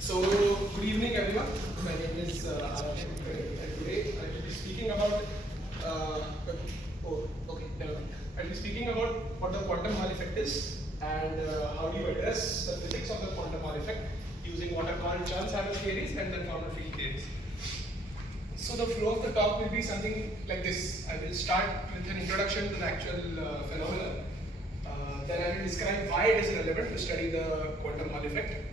So, good evening everyone. My name is Arash, and today I will be speaking about. Never mind. I'll be speaking about what the quantum Hall effect is and how do you address the physics of the quantum Hall effect using what are called Chern-Simons theories and then formal field theories. So the flow of the talk will be something like this. I will start with an introduction to the actual phenomenon. Then I will describe why it is relevant to study the quantum Hall effect.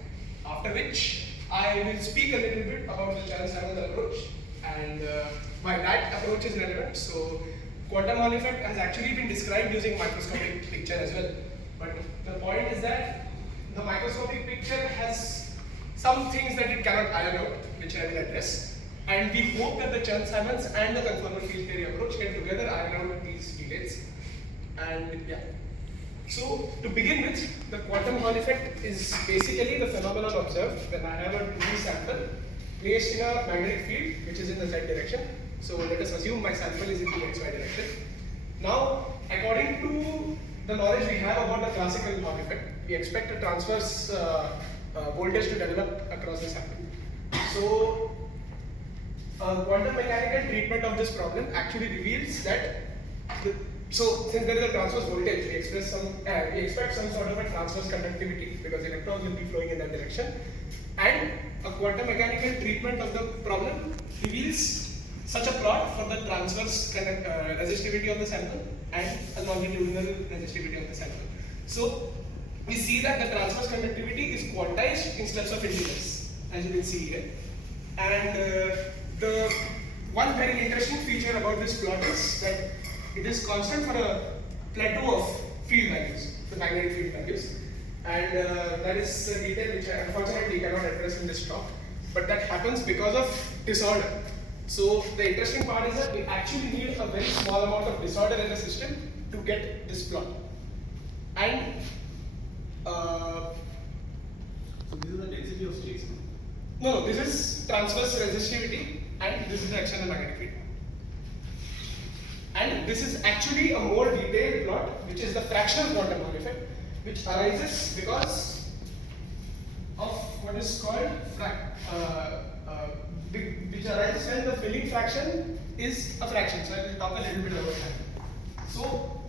After which, I will speak a little bit about the Chern-Simons approach and why that approach is relevant. So, quantum Hall effect has actually been described using microscopic picture as well. But the point is that the microscopic picture has some things that it cannot iron out, which I will address. And we hope that the Chern-Simons and the conformal field theory approach can together iron out these details. And yeah. So, to begin with, the quantum Hall effect is basically the phenomenon observed when I have a 2D sample placed in a magnetic field which is in the z direction. So, let us assume my sample is in the xy direction. Now, according to the knowledge we have about the classical Hall effect, we expect a transverse voltage to develop across the sample. So, quantum mechanical treatment of this problem actually reveals that since there is a transverse voltage, we expect some sort of a transverse conductivity because electrons will be flowing in that direction. And a quantum mechanical treatment of the problem reveals such a plot for the transverse resistivity of the sample and a longitudinal resistivity of the sample. So we see that the transverse conductivity is quantized in steps of integers, as you can see here. And the one very interesting feature about this plot is that it is constant for a plateau of field values, the magnetic field values. And that is a detail which I unfortunately cannot address in this talk. But that happens because of disorder. So the interesting part is that we actually need a very small amount of disorder in the system to get this plot. And so this is the density of states. No, this is transverse resistivity and this is the external magnetic field. And this is actually a more detailed plot, which is the fractional quantum Hall effect, which arises because of what is called which arises when the filling fraction is a fraction. So I will talk a little bit about that. So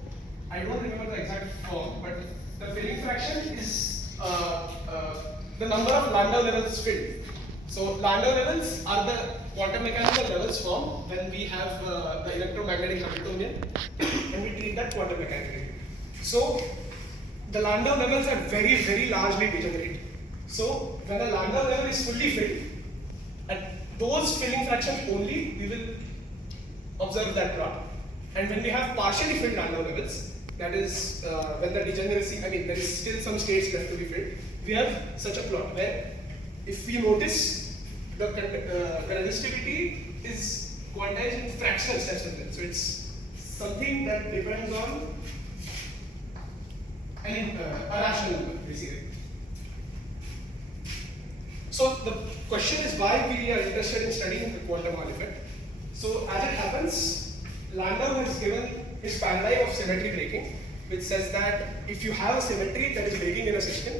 I don't remember the exact form, but the filling fraction is the number of Landau levels filled. So Landau levels are the quantum mechanical levels formed when we have the electromagnetic Hamiltonian and we treat that quantum mechanically. So the Landau levels are very, very largely degenerate. So when a Landau level is fully filled, at those filling fractions only we will observe that plot. And when we have partially filled Landau levels, that is when the degeneracy, there is still some states left to be filled, we have such a plot where if we notice the resistivity is quantized in fractional steps as well. So it's something that depends on a rational number, basically. So the question is why we are interested in studying the quantum Hall effect. So as it happens, Landau has given his paradigm of symmetry breaking, which says that if you have a symmetry that is breaking in a system,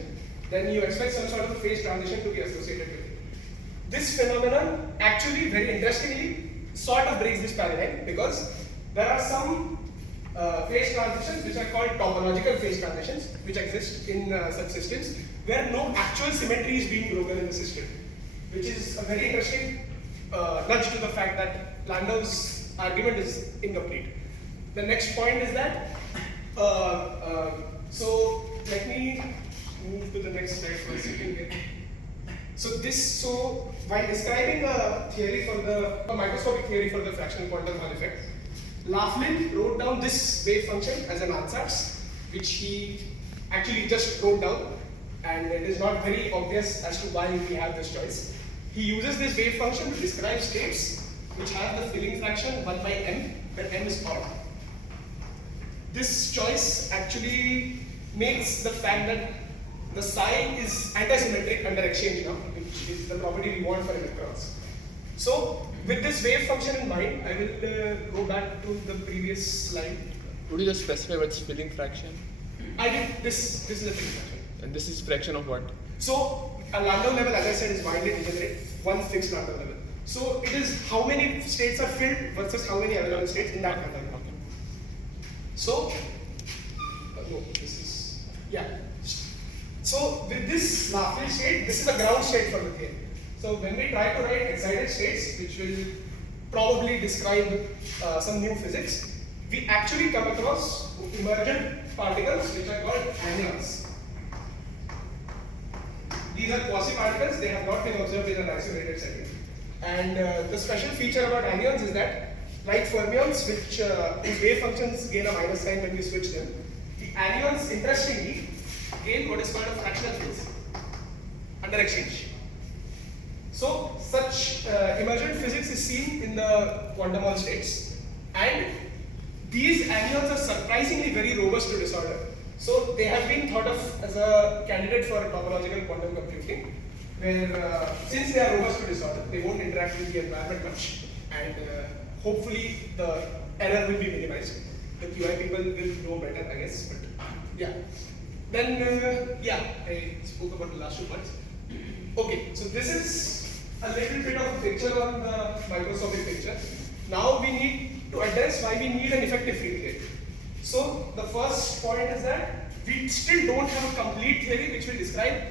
then you expect some sort of a phase transition to be associated with it. This phenomenon actually, very interestingly, sort of breaks this paradigm because there are some phase transitions which are called topological phase transitions which exist in such systems where no actual symmetry is being broken in the system, which is a very interesting nudge to the fact that Landau's argument is incomplete. The next point is that, so let me move to the next slide for a second here. So while describing a theory for a microscopic theory for the fractional quantum Hall effect, Laughlin wrote down this wave function as an ansatz, which he actually just wrote down, and it is not very obvious as to why we have this choice. He uses this wave function to describe states which have the filling fraction 1 by m, where m is odd. This choice actually makes the fact that the psi is antisymmetric under exchange now, which is the property we want for electrons. So, with this wave function in mind, I will go back to the previous slide. Would you just specify what's filling fraction? I did this is a filling fraction. And this is fraction of what? So a Landau level, as I said, is widely degenerate, one fixed Landau level. So it is how many states are filled versus how many available states in that category. So, no, this is, yeah. So with this Lafayette state, this is the ground state for the theory. So when we try to write excited states, which will probably describe some new physics, we actually come across emergent particles which are called anions. These are quasi-particles, they have not been observed in an isolated setting. And the special feature about anions is that, like fermions, whose wave functions gain a minus sign when we switch them, the anions, interestingly, gain what is called a fractional phase under exchange. So, such emergent physics is seen in the quantum Hall states, and these anions are surprisingly very robust to disorder. So, they have been thought of as a candidate for topological quantum computing, where since they are robust to disorder, they won't interact with the environment much, and hopefully the error will be minimized. The QI people will know better, I guess, but yeah. Then, yeah, I spoke about the last 2 parts. Okay, so this is a little bit of a picture on the microscopic picture. Now we need to address why we need an effective field theory. So the first point is that we still don't have a complete theory which will describe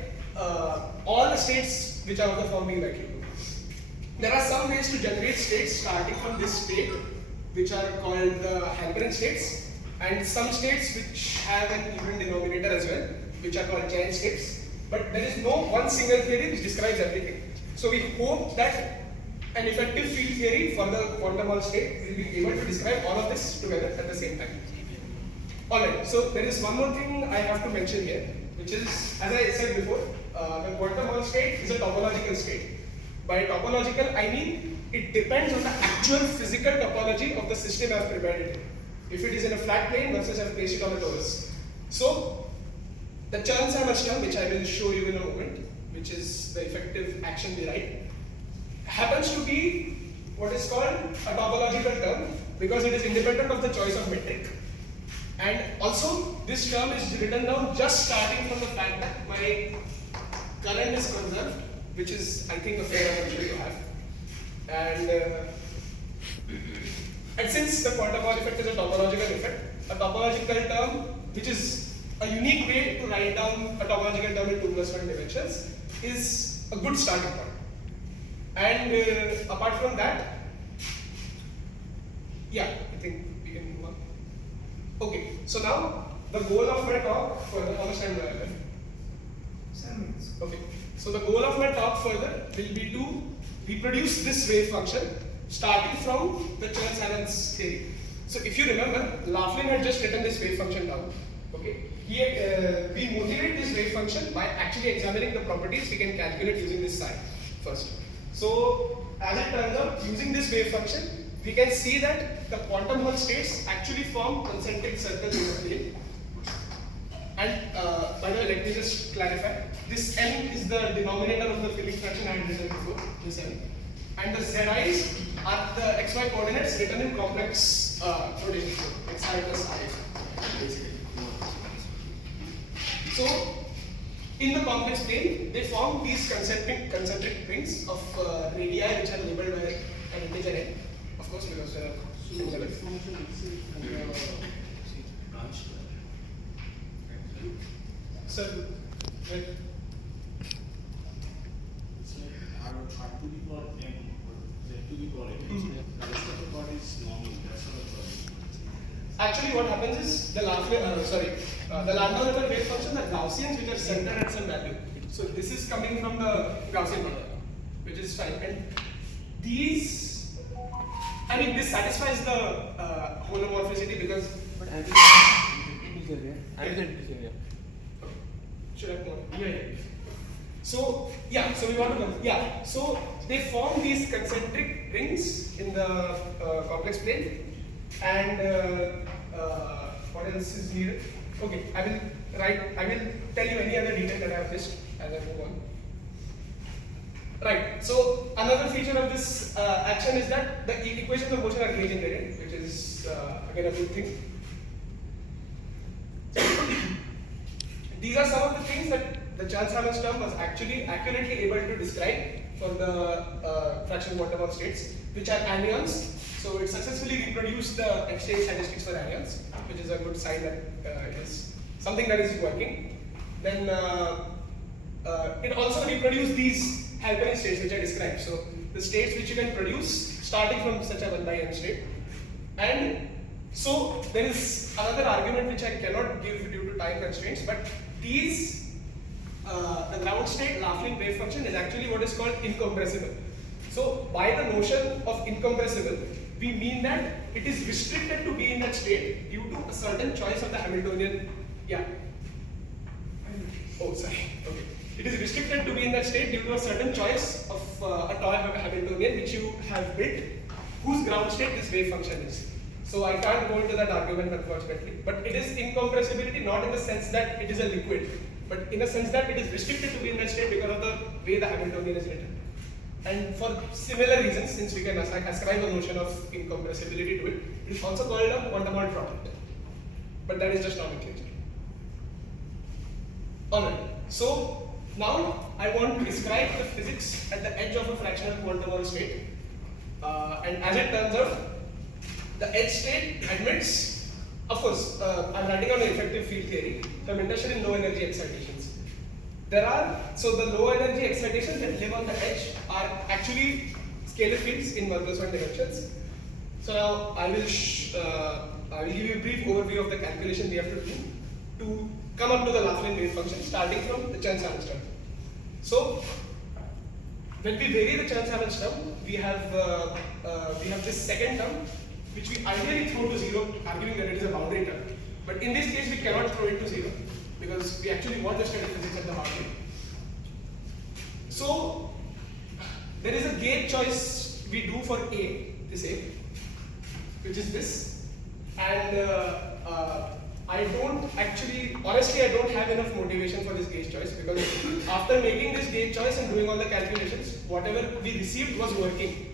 all the states which are of the form being vacuum. There are some ways to generate states starting from this state, which are called the Halperin states, and some states which have an even denominator as well, which are called giant states. But there is no one single theory which describes everything. So we hope that an effective field theory for the quantum Hall state will be able to describe all of this together at the same time. Alright, so there is one more thing I have to mention here, which is, as I said before, the quantum Hall state is a topological state. By topological, I mean it depends on the actual physical topology of the system I have prepared it in. If it is in a flat plane versus I have placed it on a torus. So, the Chern-Simons term, which I will show you in a moment, which is the effective action we write, happens to be what is called a topological term because it is independent of the choice of metric. And also, this term is written down just starting from the fact that my current is conserved, which is, I think, a fair assumption to have. And since the quantum Hall effect is a topological effect, a topological term, which is a unique way to write down a topological term in 2+1 dimensions, is a good starting point. And apart from that, yeah, I think we can move on. Okay, so now the goal of my talk further, how much time do I have left? 7 minutes. Okay, so the goal of my talk further will be to reproduce this wave function starting from the Chern-Simons theory. So if you remember, Laughlin had just written this wave function down. Okay, here we motivate this wave function by actually examining the properties we can calculate using this psi first. So as it turns out, using this wave function, we can see that the quantum Hall states actually form concentric circles in the plane. And by the way, let me just clarify. This n is the denominator of the filling fraction I had written before, this n. And the zi's are the xy coordinates written in complex notation, xi plus I, basically. So, in the complex plane, they form these concentric rings of radii which are labeled by an integer n. Of course, because there are two levels. So, right. It's like R to the power n or z to the power n. The rest of the part is normal. That's not a problem. Actually, what happens is the Landau level wave functions are Gaussians which are centered at some value. So this is coming from the Gaussian model, which is fine. And these, I mean, this satisfies the holomorphicity because. But I will Should I go on? Yeah. So yeah, so we want to know. Yeah, so they form these concentric rings in the complex plane, and what else is needed? Okay, I will tell you any other detail that I have missed as I move on. Right. So another feature of this action is that the equations of motion are gauge invariant, which is again a good thing. These are some of the things that the Chern-Simons term was actually accurately able to describe for the fraction quantum of states, which are anyons. So it successfully reproduced the exchange statistics for anyons, which is a good sign that it is something that is working. Then it also reproduced these Halperin states which I described. So the states which you can produce starting from such a 1 by n state. And so there is another argument which I cannot give due to time constraints, but these the ground state Laughlin wave function is actually what is called incompressible. So by the notion of incompressible, we mean that it is restricted to be in that state due to a certain choice of the Hamiltonian. Yeah. Oh, sorry. Okay. It is restricted to be in that state due to a certain choice of a toy Hamiltonian which you have built, whose ground state this wave function is. So I can't go into that argument unfortunately, but it is incompressibility not in the sense that it is a liquid, but in a sense that it is restricted to be in that state because of the way the Hamiltonian is written. And for similar reasons, since we can ascribe a notion of incompressibility to it, it is also called a quantum Hall product. But that is just nomenclature. Alright, so now I want to describe the physics at the edge of a fractional quantum Hall state. And as it turns out, the edge state admits, of course, I'm writing on an effective field theory, so I'm interested in low energy excitations. So the low energy excitations that live on the edge are actually scalar fields in 1 plus 1 dimensions. So now I will give you a brief overview of the calculation we have to do to come up to the Laughlin wave function starting from the Chern-Simons term. So when we vary the Chern-Simons term, we have this second term which we ideally throw to 0, arguing that it is a boundary term. But in this case, we cannot throw it to 0 because we actually want the state of physics at the boundary. So there is a gauge choice we do for A, this A, which is this. And honestly, I don't have enough motivation for this gauge choice because after making this gauge choice and doing all the calculations, whatever we received was working.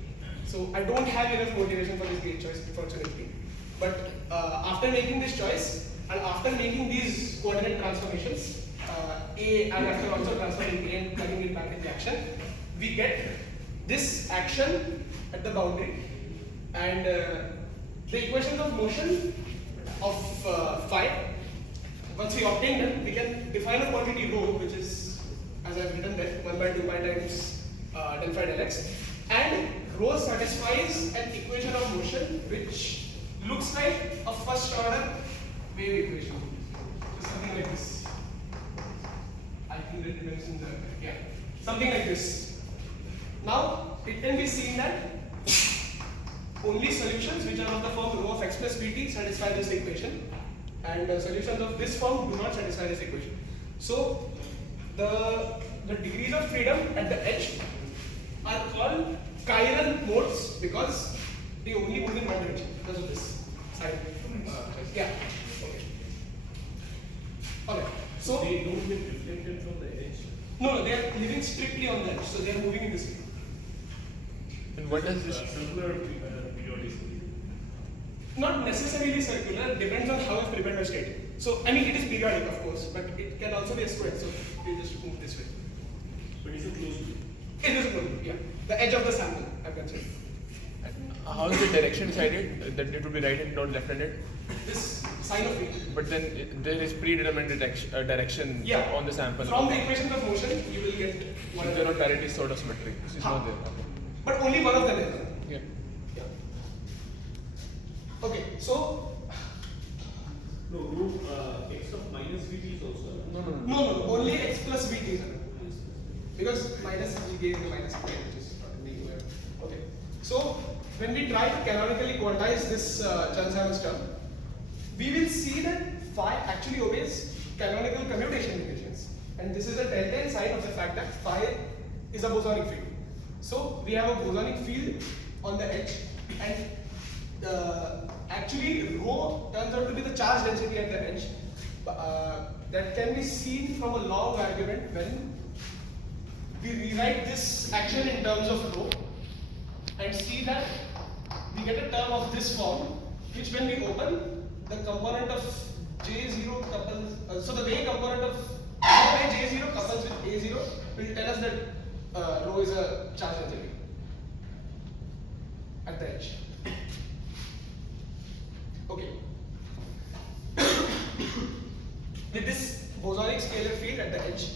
So I don't have enough motivation for this gauge choice, unfortunately. But after making this choice and after making these coordinate transformations, A and after also transforming A and plugging it back into action, we get this action at the boundary. And the equations of motion of phi, once we obtain them, we can define a quantity rho, which is, as I've written there, 1 by 2 pi times del phi del x. And rho satisfies an equation of motion which looks like a first order wave equation. So something like this. I think the dimensions are, yeah, something like this. Now, it can be seen that only solutions which are of the form rho of x plus vt satisfy this equation, and solutions of this form do not satisfy this equation. So, the degrees of freedom at the edge are called chiral modes because they only move in one direction because of this sign. Yeah. Okay. So they don't get reflected from the edge. No, they are living strictly on the edge, so they are moving in this way. And what does this? Circular periodicity. Not necessarily circular, depends on how it's prepared or state. So, I mean, it is periodic, of course, but it can also be a square, so we just move this way. But is it close to? It is a good, yeah. The edge of the sample, I can say. How is the direction decided? That it would be right-handed or left-handed? This sign of field. But then there is predetermined direction Yeah. on the sample. From the equations of motion, you will get one of They're the not parity sort of symmetry. This is not there. But only one of them is. Yeah. Yeah. Okay, so No, root x of minus vt is also. no, only x plus vt, sir. Because minus g gave the minus k, which is not in the equation. Okay. So when we try to canonically quantize this Chern-Simons term, we will see that phi actually obeys canonical commutation relations. And this is a telltale sign of the fact that phi is a bosonic field. So we have a bosonic field on the edge, and actually rho turns out to be the charge density at the edge. That can be seen from a long argument when we rewrite this action in terms of rho and see that we get a term of this form, which when we open, the component of J0 couples, so the way component of by J0 couples with A0 will tell us that rho is a charge density at the edge. Okay. With this bosonic scalar field at the edge,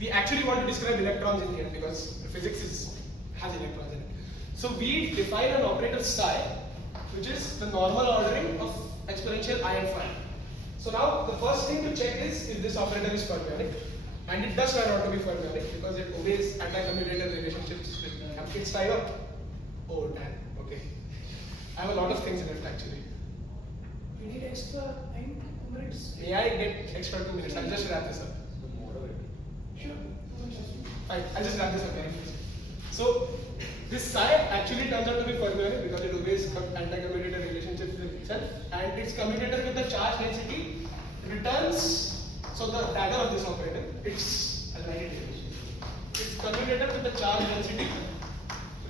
we actually want to describe electrons in the end because physics has electrons in it. So we define an operator psi, which is the normal ordering of exponential I and phi. So now the first thing to check is if this operator is fermionic, and it does turn out to be fermionic because it obeys anti-commutator relationships with it's tied up. Oh damn, okay. I have a lot of things left actually. We need extra 9 minutes. May I get extra 2 minutes? I'll just wrap this up. Sure. Fine, I'll just wrap this up very fast. So this psi actually turns out to be fermionic because it obeys anti-commutator relationships with itself, and its commutator with the charge density returns. So the dagger of this operator, I'll write it here. Its commutator with the charge density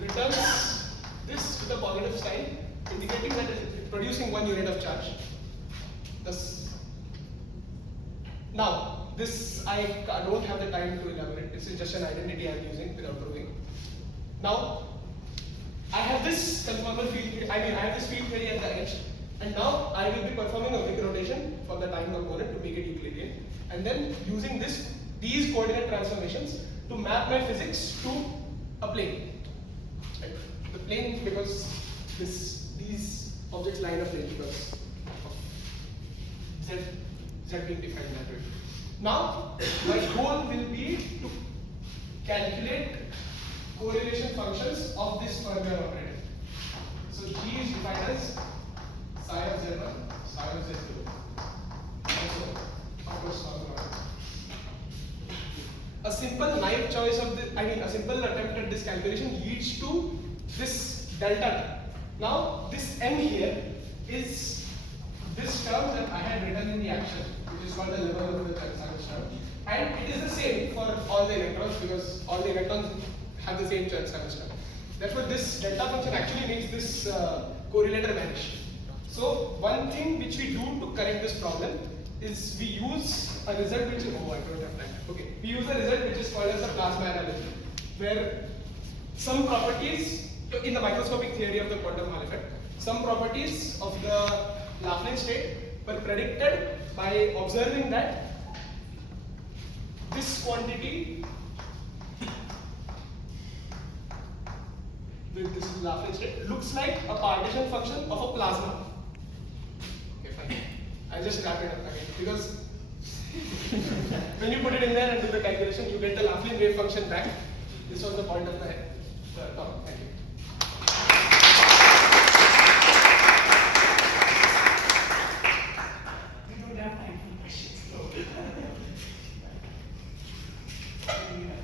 returns this with a positive sign, indicating that it's producing 1 unit of charge. Thus, now this I don't have the time to elaborate. This is just an identity I'm using without proving. Now I have this conformal field. I have this field theory at the edge, and now I will be performing a Wick rotation for the time component to make it Euclidean, and then using these coordinate transformations to map my physics to a plane. Right? The plane because these objects lie in a plane because of Z being defined that way. Now my goal will be to calculate correlation functions of this fermion operator. So G is defined as psi of Z1, psi of Z2. Also, of course, a simple naive choice of this, a simple attempt at this calculation leads to this delta. Now, this M here is this term that I had written in the action, which is called the level of the Chern-Simons term, and it is the same for all the electrons because all the electrons have the same Chern-Simons term. Therefore, this delta function actually makes this correlator vanish. So, one thing which we do to correct this problem is we use a result which is, oh, I don't have time. Okay, we use a result which is called as the plasma analogy, where some properties in the microscopic theory of the quantum Hall effect, some properties of the Laplace state were predicted by observing that this quantity with this Laplace state looks like a partition function of a plasma. Okay, fine. I'll just wrap it up again because when you put it in there and do the calculation, you get the Laplace wave function back. This was the point of my talk.